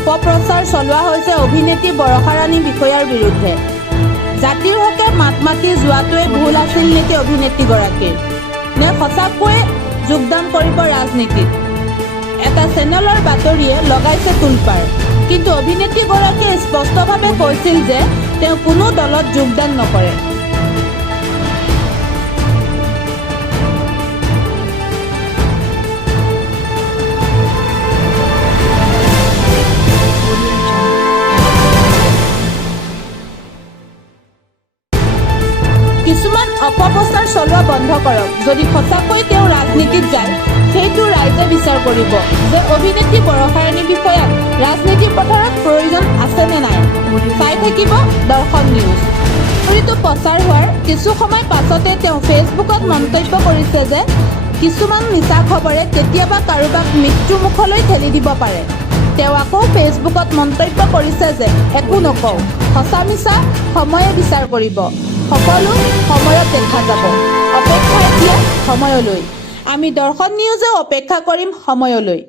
অপপ্ৰচাৰ চলোৱা হৈছে অভিনেত্ৰী বৰষা ৰাণী বিষয়াৰ বিৰুদ্ধে। জাতিৰ হকে মাত মাতি যোৱাটোৱে ভুল আছিল নেকি অভিনেত্ৰীগৰাকীৰ? নে সঁচাকৈয়ে যোগদান কৰিব ৰাজনীতিত? এটা চেনেলৰ বাতৰিয়ে লগাইছে তোলপাৰ। কিন্তু অভিনেত্ৰীগৰাকীয়ে স্পষ্টভাৱে কৈছিল যে তেওঁ কোনো দলত যোগদান নকৰে। কিছুমান অপপ্ৰচাৰ চলোৱা বন্ধ কৰক। যদি সঁচাকৈ তেওঁ ৰাজনীতিত যায়, সেইটো ৰাইজে বিচাৰ কৰিব যে অভিনেত্ৰী বৰষা ৰাণী বিষয়াক ৰাজনীতিৰ পথাৰত প্ৰয়োজন আছে নে নাই। চাই থাকিব দৰ্শন নিউজ। বাতৰিটো প্ৰচাৰ হোৱাৰ কিছু সময় পাছতে তেওঁ ফেচবুকত মন্তব্য কৰিছে যে কিছুমান মিছা খবৰে কেতিয়াবা কাৰোবাক মৃত্যুমুখলৈ ঠেলি দিব পাৰে। তেওঁ আকৌ ফেচবুকত মন্তব্য কৰিছে যে একো নকওঁ, সঁচা মিছা সময়ে বিচাৰ কৰিব, সকলো সময়ত দেখা যাব। অপেক্ষা এতিয়া সময়লৈ। আমি দৰ্শন নিউজেও অপেক্ষা কৰিম সময়লৈ।